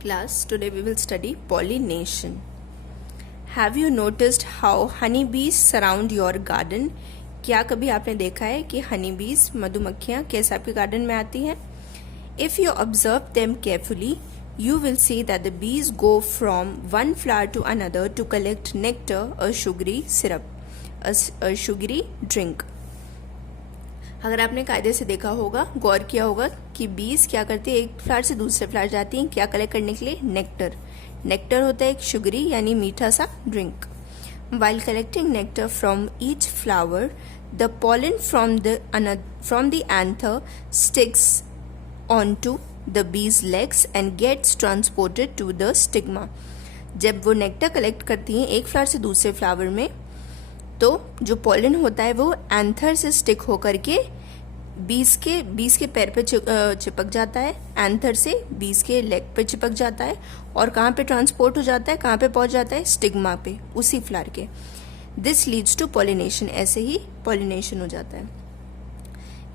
Class, today we will study pollination. Have you noticed how honeybees surround your garden? क्या कभी आपने देखा है कि honeybees मधुमक्खियाँ कैसे आपके गार्डन में आती हैं? If you observe them carefully, you will see that the bees go from one flower to another to collect nectar, a sugary syrup, a sugary drink. अगर आपने कायदे से देखा होगा, गौर किया होगा कि बीज क्या करती है, एक फ्लावर से दूसरे फ्लावर जाती हैं क्या कलेक्ट करने के लिए? नेक्टर. नेक्टर होता है एक शुगरी यानी मीठा सा drink. While collecting nectar from each flower, the pollen from the anther sticks on to the bee's legs and gets transported to the stigma. जब वो नेक्टर कलेक्ट करती हैं एक फ्लावर से दूसरे फ्लावर में, तो जो पॉलन होता है वो एंथर से स्टिक होकर के बीज के पैर पे चिपक जाता है, एंथर से बीज के लेग पे चिपक जाता है और कहाँ पे ट्रांसपोर्ट हो जाता है, कहाँ पे पहुँच जाता है? स्टिग्मा पे, उसी फ्लावर के. This leads to pollination. ऐसे ही पॉलिनेशन हो जाता है.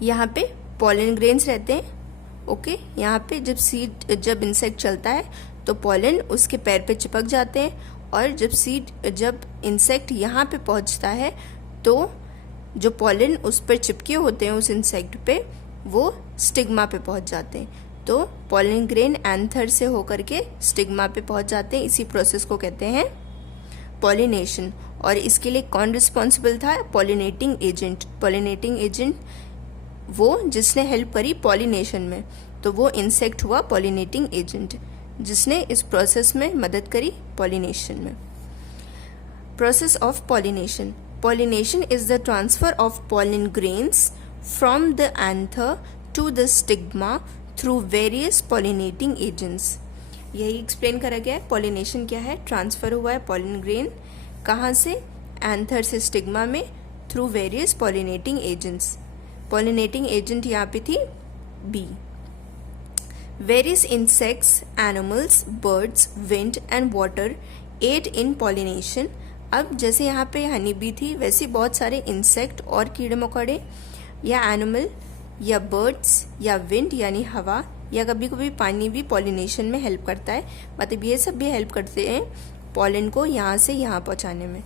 यहाँ पे पॉलन ग्रेन्स रहते हैं. ओके, यहाँ पे जब इंसेक्ट चलता है तो पॉलन उसके पैर पे चिपक जाते हैं, और जब इंसेक्ट यहाँ पे पहुँचता है तो जो पॉलन उस पर चिपके होते हैं उस इंसेक्ट पे, वो स्टिग्मा पे पहुँच जाते हैं. तो पॉलन ग्रेन एंथर से होकर के स्टिग्मा पे पहुँच जाते हैं. इसी प्रोसेस को कहते हैं पॉलिनेशन. और इसके लिए कौन रिस्पॉन्सिबल था? Pollinating agent. पॉलिनेटिंग एजेंट वो जिसने हेल्प करी पॉलिनेशन में, तो वो इंसेक्ट हुआ पॉलिनेटिंग एजेंट, जिसने इस प्रोसेस में मदद करी पॉलिनेशन में. Process of pollination. Pollination is the transfer of pollen grains from the anther to the stigma through various pollinating agents. यही एक्सप्लेन करा गया है. पॉलिनेशन क्या है? ट्रांसफर हुआ है पॉलन ग्रेन कहाँ से? एंथर से स्टिग्मा में, through various pollinating agents. Pollinating agent यहाँ पे थी B. Various insects, animals, birds, wind and water aid in pollination. अब जैसे यहाँ पे हनी बी थी, वैसे बहुत सारे इंसेक्ट और कीड़े मकोड़े या एनिमल या बर्ड्स या विंड यानी हवा या कभी कभी पानी भी पॉलिनेशन में हेल्प करता है. मतलब ये सब भी हेल्प करते हैं पॉलन को यहाँ से यहाँ पहुँचाने में.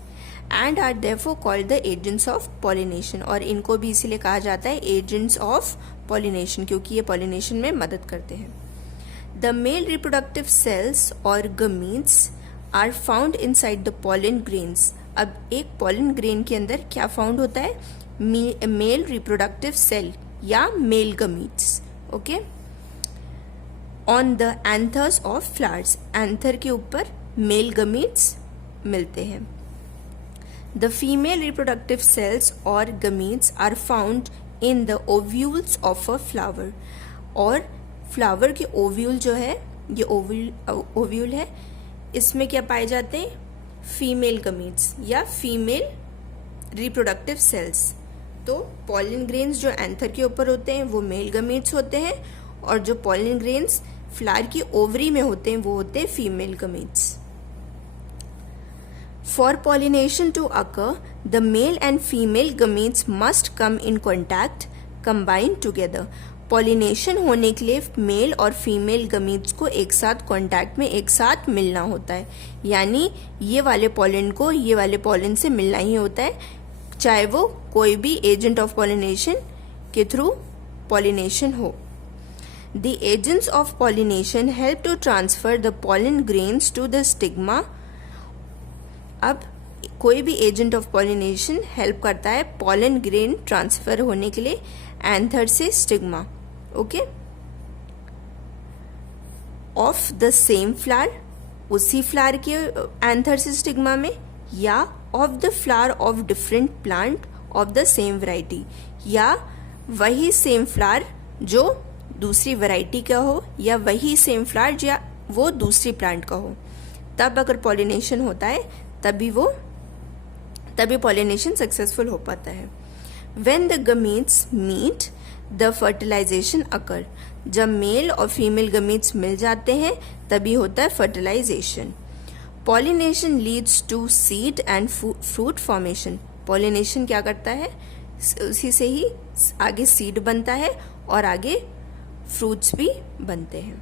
And are therefore called the agents of pollination. और इनको भी इसीलिए कहा जाता है एजेंट्स ऑफ पॉलिनेशन, क्योंकि ये पॉलिनेशन में मदद करते हैं. The male reproductive cells or gametes are found inside the pollen grains. अब एक pollen grain के अंदर क्या फाउंड होता है? मेल रिप्रोडक्टिव सेल या male gametes. Okay, on the anthers of flowers. Anther के ऊपर मेल gametes मिलते हैं. The female reproductive cells or gametes are found in the ovules of a flower. और फ्लावर के ओव्यूल जो है, ये ओव्यूल है, इसमें क्या पाए जाते हैं? फीमेल गमीट्स या फीमेल रिप्रोडक्टिव सेल्स. तो पॉलन ग्रेन्स जो एंथर के ऊपर होते हैं वो मेल गमीट्स होते हैं, और जो पॉलन ग्रेन्स फ्लावर की ओवरी में होते हैं वो होते हैं female gametes. For pollination to occur, the male and female gametes must come in contact, combine together. Pollination होने के लिए मेल और फीमेल गमीट्स को एक साथ कांटेक्ट में एक साथ मिलना होता है. यानी ये वाले पॉलन को ये वाले पॉलन से मिलना ही होता है, चाहे वो कोई भी एजेंट ऑफ पॉलिनेशन के थ्रू पॉलिनेशन हो. The agents of pollination help to transfer the pollen grains to the stigma. अब कोई भी एजेंट ऑफ पॉलिनेशन हेल्प करता है पॉलन ग्रेन ट्रांसफर होने के लिए एंथर से stigma. Okay, of the same flower, उसी फ्लावर के एंथर से स्टिग्मा में, या of the flower of different plant of the same variety, या वही सेम फ्लावर जो दूसरी वैरायटी का हो, या वही सेम फ्लावर जो वो दूसरी प्लांट का हो. तब अगर पॉलिनेशन होता है तभी पॉलिनेशन सक्सेसफुल हो पाता है. When the gametes meet, the fertilization occur. जब मेल और फीमेल gametes मिल जाते हैं तभी होता है fertilization. Pollination leads to seed and fruit formation. Pollination क्या करता है? उसी से ही आगे सीड बनता है और आगे फ्रूट्स भी बनते हैं.